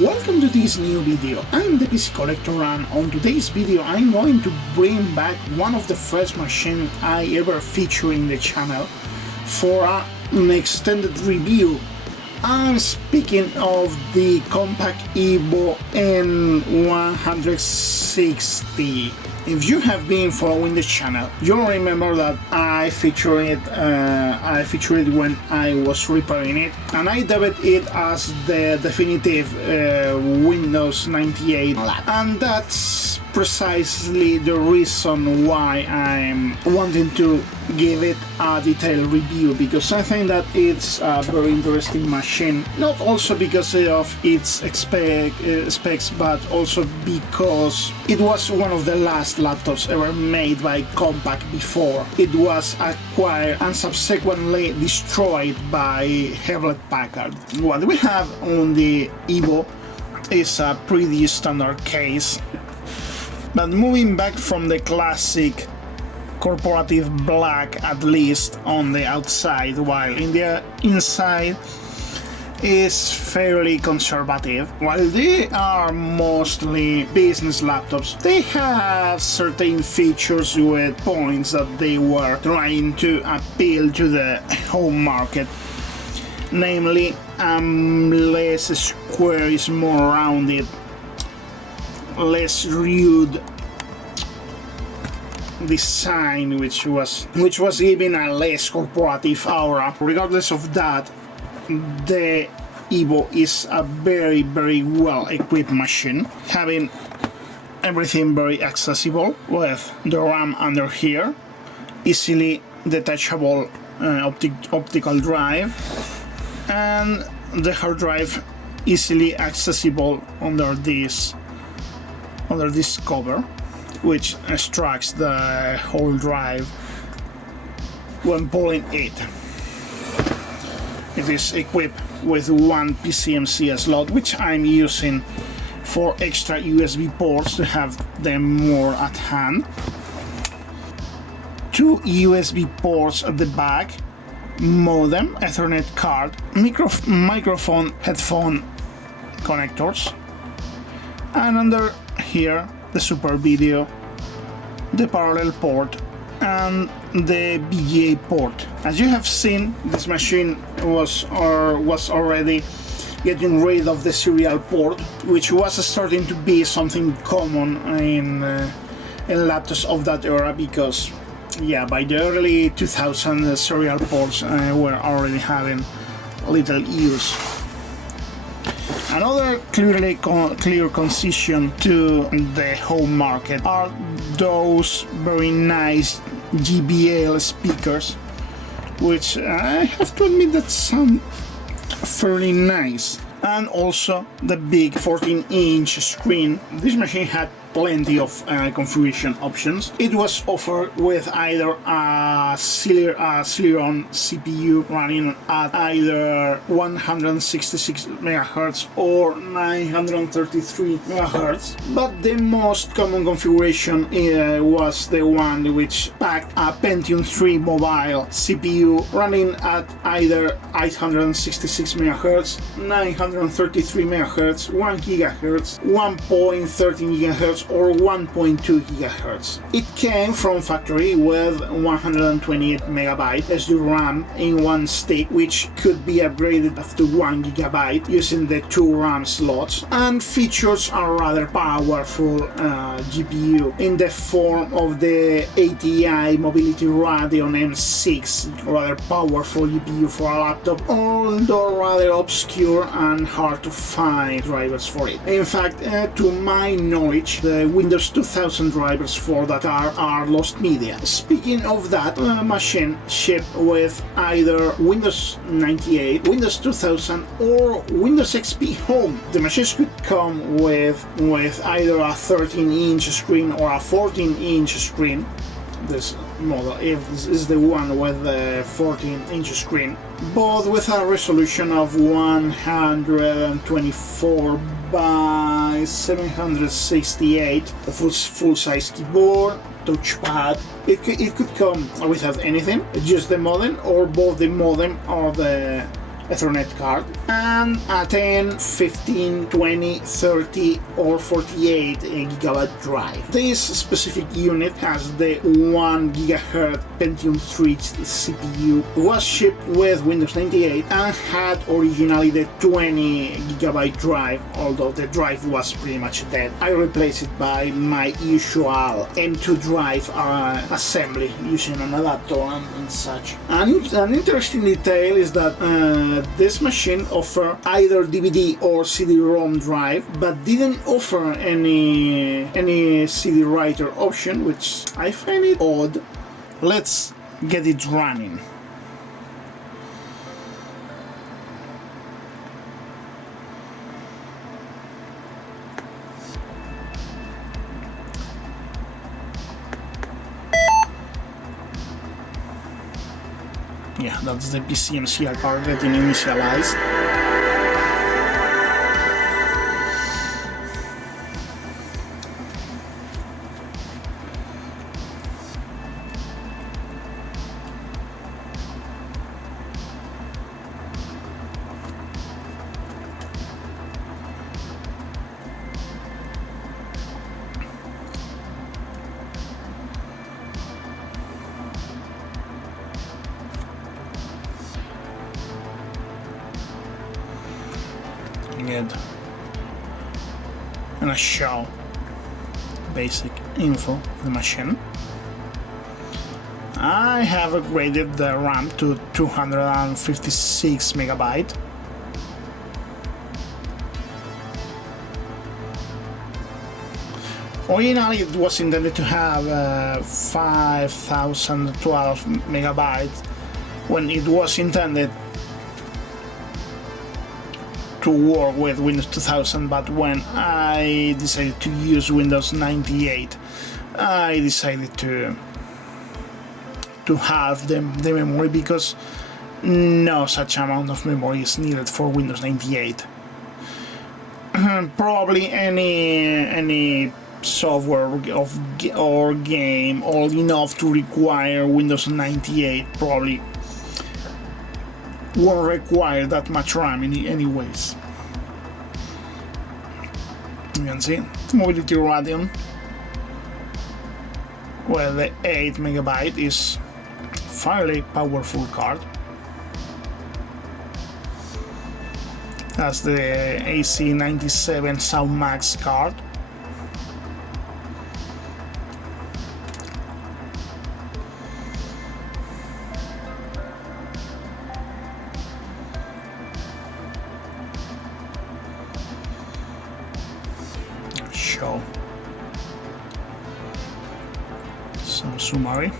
Welcome to this new video. I'm the PC Collector, and on today's video I'm going to bring back one of the first machines I ever featured in the channel for an extended review. I'm speaking of the Compaq Evo N160. If you have been following the channel, you'll remember that I featured it when I was repairing it, and I dubbed it as the definitive Windows 98 lap. And that's precisely the reason why I'm wanting to give it a detailed review, because I think that it's a very interesting machine, not also because of its specs, but also because it was one of the last laptops ever made by Compaq before it was acquired and subsequently destroyed by Hewlett-Packard. What we have on the Evo is a pretty standard case, but moving back from the classic corporative black, at least on the outside, while in the inside is fairly conservative. While they are mostly business laptops, they have certain features with points that they were trying to appeal to the home market, namely less square is more rounded, less rude design, which was giving a less corporative aura. Regardless of that, the Evo is a very well equipped machine, having everything very accessible, with the RAM under here, easily detachable optical drive, and the hard drive easily accessible under this cover, which extracts the whole drive when pulling it. It is equipped with one PCMC slot, which I'm using for extra USB ports to have them more at hand. Two USB ports at the back, modem, Ethernet card, microphone, headphone connectors, and under here the Super Video, the parallel port, and the VGA port. As you have seen, this machine was already getting rid of the serial port, which was starting to be something common in laptops of that era, because by the early 2000s the serial ports were already having little use. Another clear concession to the home market are those very nice JBL speakers, which I have to admit that sound fairly nice, and also the big 14-inch screen. This machine had plenty of configuration options. It was offered with either a Celeron CPU running at either 166 MHz or 933 MHz, but the most common configuration was the one which packed a Pentium 3 mobile CPU running at either 866 MHz, 933 MHz, 1 GHz, 1.13 GHz, or 1.2 GHz. It came from factory with 128 MB SD RAM in one stick, which could be upgraded up to 1 GB using the two RAM slots, and features a rather powerful GPU in the form of the ATI Mobility Radeon M6, rather powerful GPU for a laptop, although rather obscure and hard to find drivers for it. In fact, to my knowledge, the Windows 2000 drivers for that are lost media. Speaking of that, machine shipped with either Windows 98, Windows 2000, or Windows XP Home. The machines could come with either a 13-inch screen or a 14-inch screen. This model is the one with the 14-inch screen, both with a resolution of 124 by 768, a full-size keyboard, touchpad. It could come without anything, just the modem, or both the modem or the Ethernet card, and a 10, 15, 20, 30 or 48 gigabyte drive. This specific unit has the 1 GHz Pentium 3 CPU, was shipped with Windows 98 and had originally the 20 gigabyte drive, although the drive was pretty much dead. I replaced it by my usual M2 drive assembly using an adapter and such. And an interesting detail is that this machine offered either DVD or CD-ROM drive, but didn't offer any CD writer option, which I find it odd. Let's get it running. Yeah, that's the PCMCI card getting initialized. Get and I show basic info of the machine. I have upgraded the RAM to 256 megabyte. Originally it was intended to have 5012 megabytes when it was intended to work with Windows 2000, but when I decided to use Windows 98, I decided to have the memory, because no such amount of memory is needed for Windows 98. Probably any software or game old enough to require Windows 98 probably won't require that much RAM anyways. You can see Mobility Radeon, where the 8 megabyte is fairly powerful card. That's the AC97 SoundMax card. Show some summary.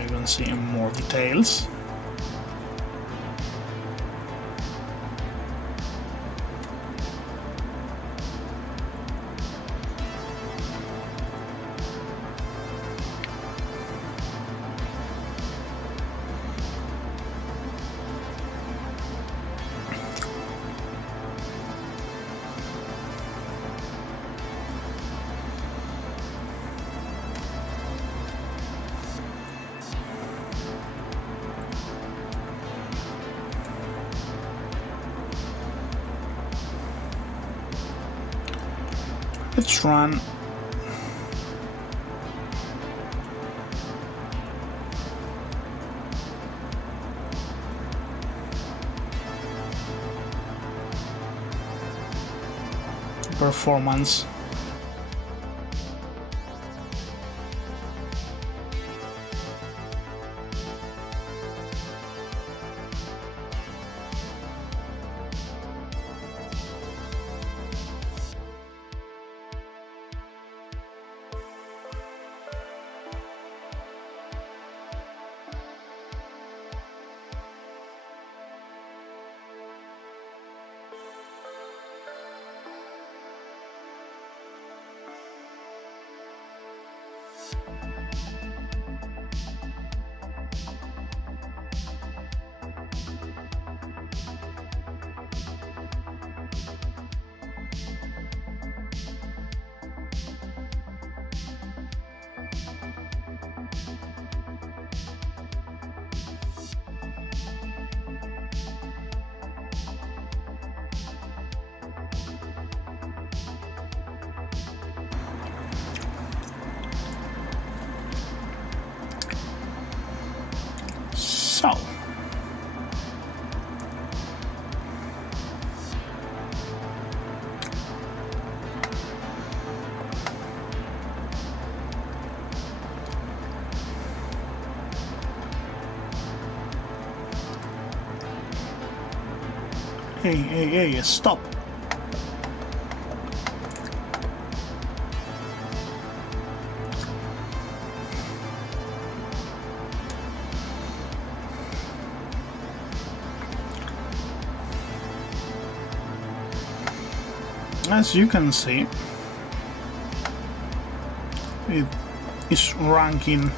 You can see more details. Let's run performance. Hey, stop. As you can see, it is ranking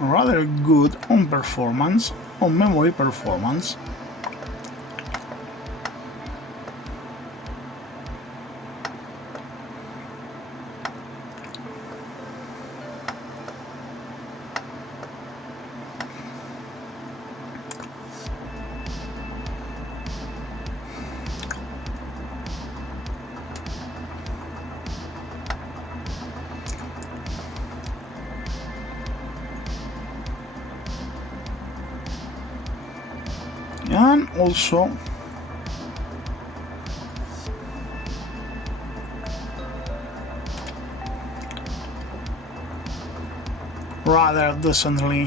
rather good on performance, on memory performance. And also rather decently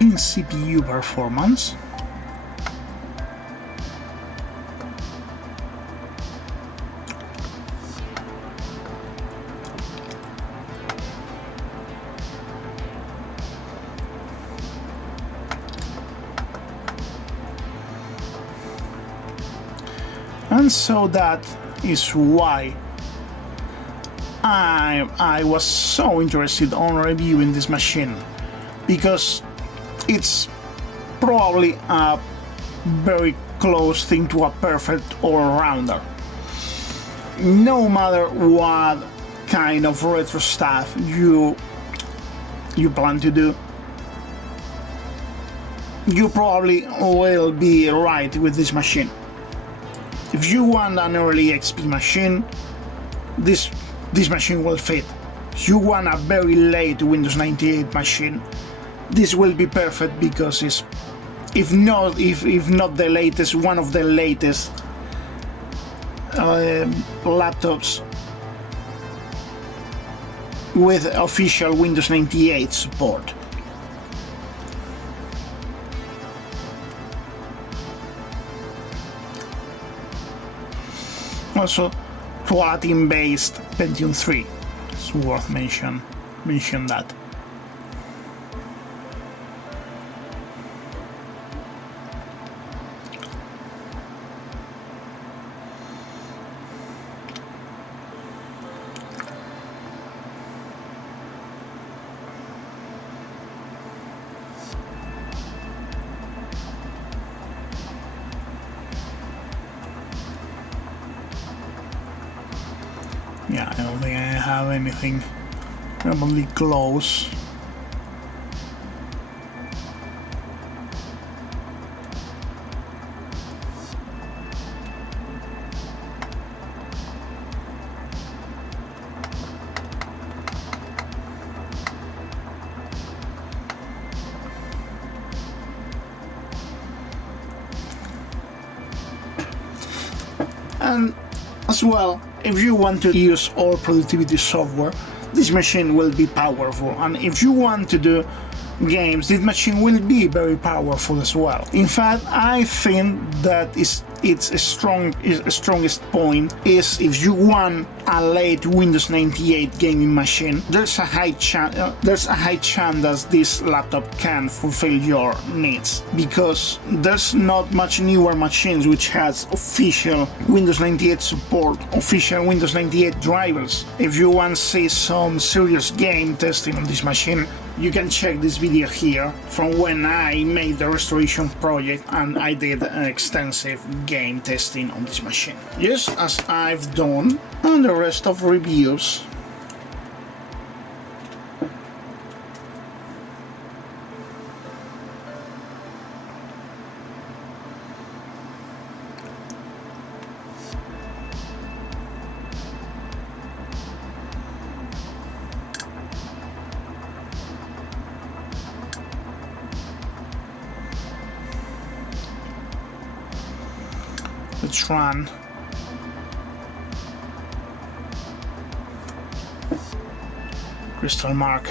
in CPU performance. And so that is why I was so interested on reviewing this machine, because it's probably a very close thing to a perfect all-rounder. No matter what kind of retro stuff you plan to do, you probably will be right with this machine. If you want an early XP machine, this machine will fit. If you want a very late Windows 98 machine, this will be perfect, because it's, if not the latest, one of the latest laptops with official Windows 98 support. Also, Quality-based Pentium 3. It's worth mention that. Yeah, I don't think I have anything remotely close. And as well, if you want to use all productivity software, this machine will be powerful, and if you want to do games, this machine will be very powerful as well. In fact, I think that its strongest point is if you want a late Windows 98 gaming machine, there's a high chance that this laptop can fulfill your needs, because there's not much newer machines which has official Windows 98 support, official Windows 98 drivers. If you want to see some serious game testing on this machine, you can check this video here from when I made the restoration project and I did an extensive game testing on this machine, just as I've done on the rest of reviews. Let's run Crystal Mark.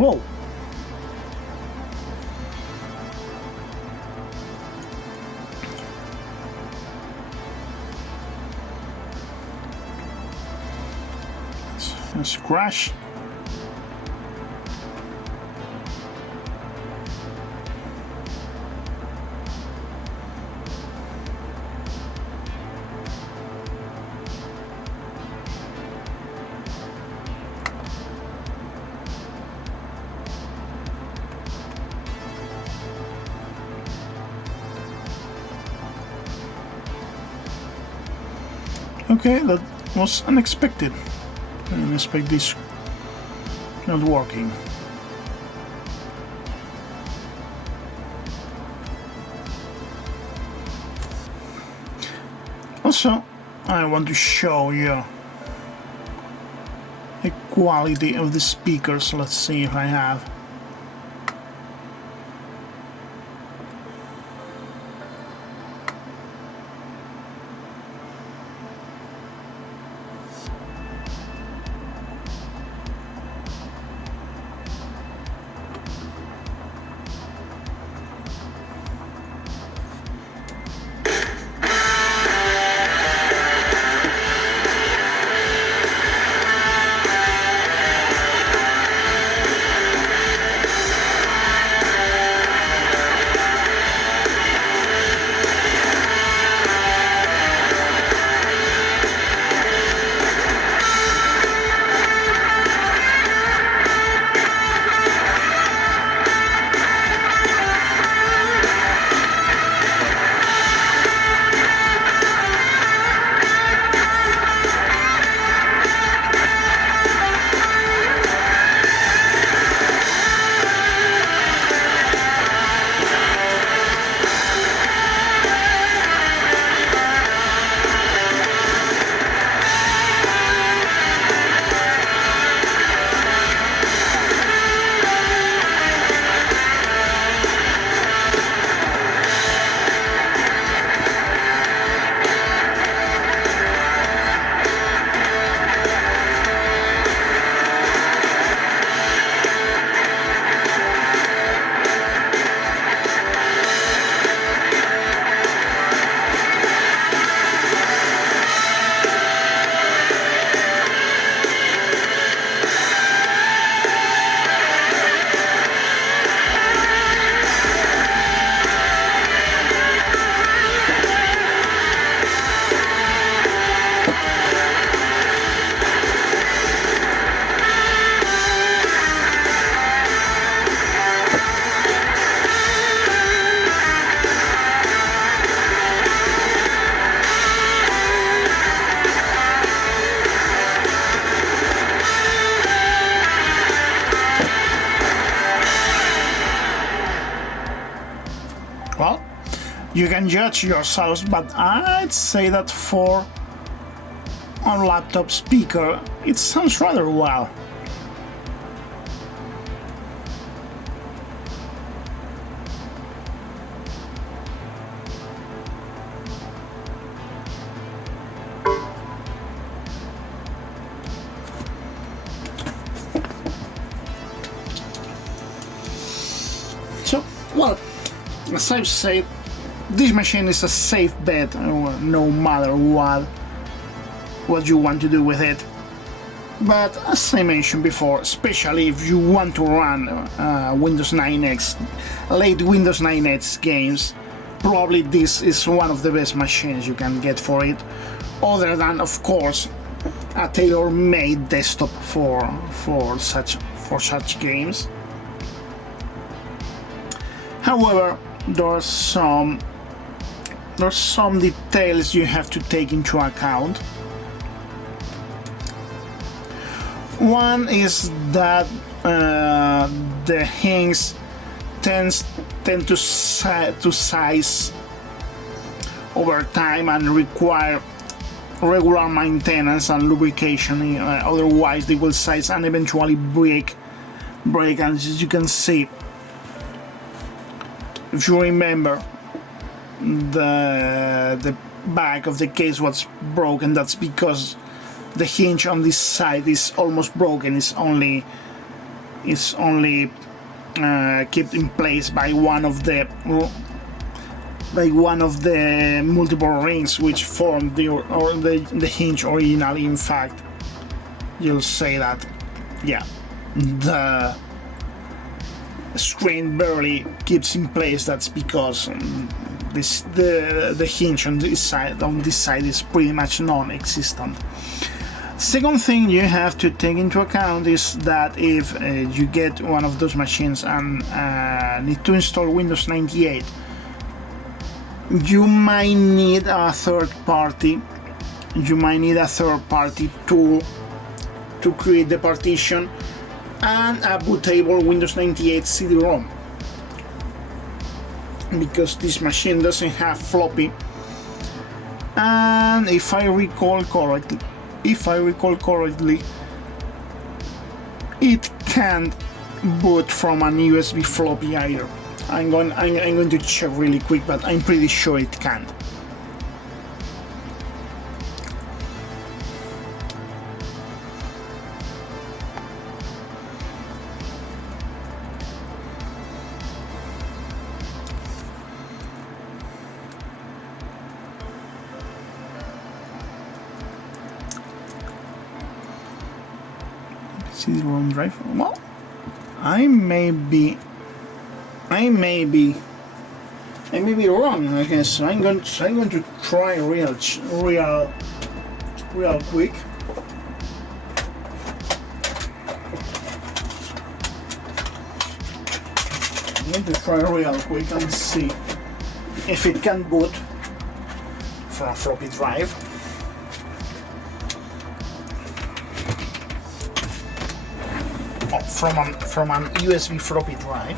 Whoa. Let's crash. Okay, that was unexpected. I didn't expect this not working. Also, I want to show you the quality of the speakers. Let's see if I have. Well, you can judge yourselves, but I'd say that for a laptop speaker, it sounds rather well. So, well, as I've said, this machine is a safe bet, no matter what you want to do with it. But as I mentioned before, especially if you want to run Windows 9X, late Windows 9X games, probably this is one of the best machines you can get for it, other than, of course, a tailor-made desktop for such games. However, there's some details you have to take into account. One is that the hinge tend to size over time and require regular maintenance and lubrication. Otherwise, they will size and eventually break. And as you can see, if you remember, the back of the case was broken. That's because the hinge on this side is almost broken. It's only is only kept in place by one of the multiple rings which form the hinge originally. In fact, you'll say that, yeah, the screen barely keeps in place. That's because the hinge on this side is pretty much non-existent. Second thing you have to take into account is that if you get one of those machines and need to install Windows 98, you might need a third party tool to create the partition and a bootable Windows 98 CD-ROM, because this machine doesn't have floppy, and if I recall correctly, it can't boot from an USB floppy either. I'm going to check really quick, but I'm pretty sure it can. CD-ROM drive. Well, I may be wrong. I guess I'm going to try real quick. I'm going to try real quick and see if it can boot from a floppy drive. From an USB floppy drive.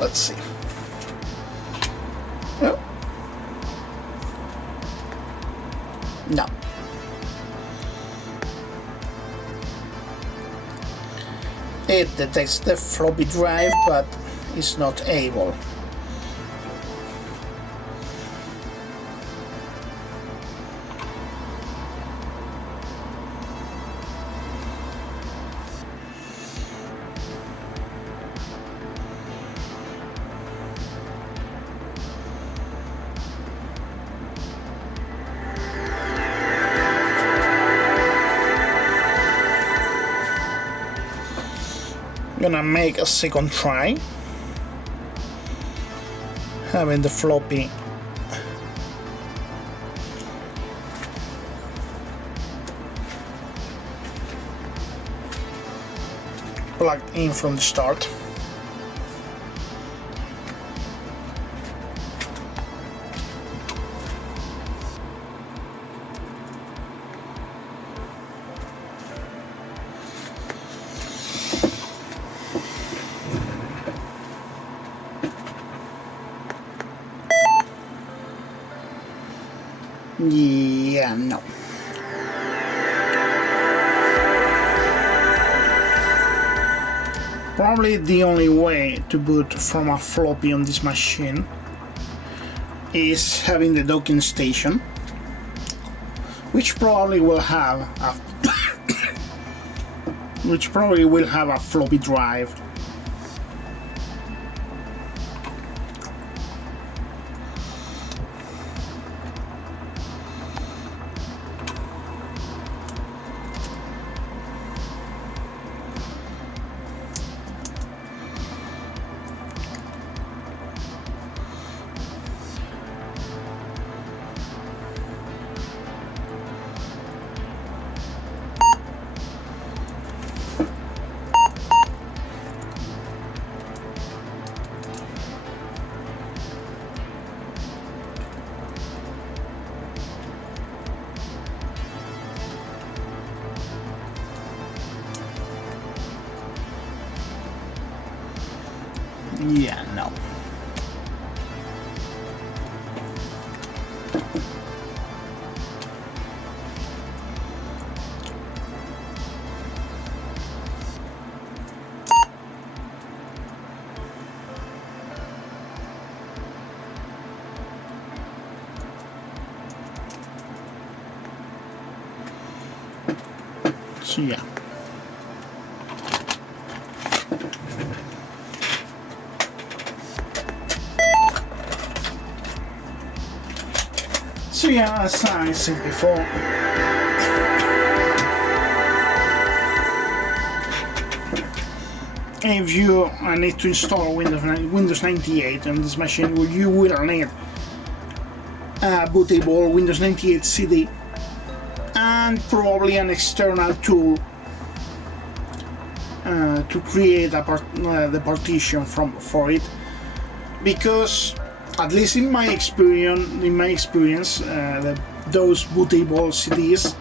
Let's see. Oh. No. It detects the floppy drive, but is not able. Gonna make a second try, having the floppy plugged in from the start. Yeah, no. Probably the only way to boot from a floppy on this machine is having the docking station, which probably will have a floppy drive. Yeah, no. So yeah. So yeah, as I said before, if you need to install Windows 98 on this machine, you will need a bootable Windows 98 CD and probably an external tool to create the partition for it, because at least in my experience, those bootable CDs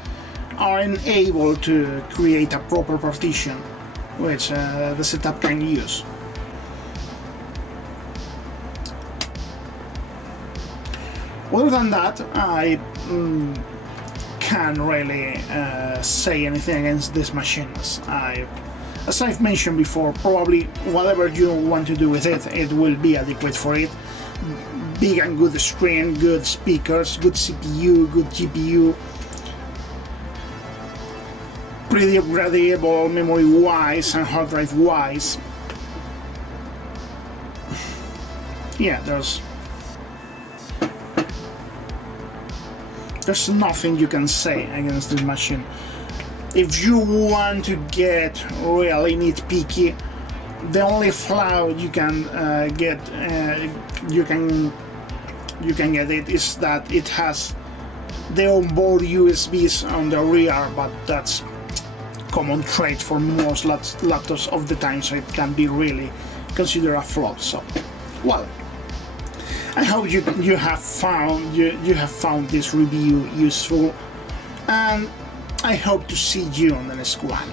aren't able to create a proper partition which the setup can use. Other than that, I can't really say anything against this machine. As I've mentioned before, probably whatever you want to do with it, it will be adequate for it. Big and good screen, good speakers, good CPU, good GPU, pretty upgradable memory-wise and hard drive-wise. Yeah, there's nothing you can say against this machine. If you want to get really nitpicky, the only flaw you can get it is that it has the onboard USBs on the rear, but that's common trait for most laptops of the time, so it can be really considered a flaw. So, well, I hope you have found this review useful, and I hope to see you on the next one.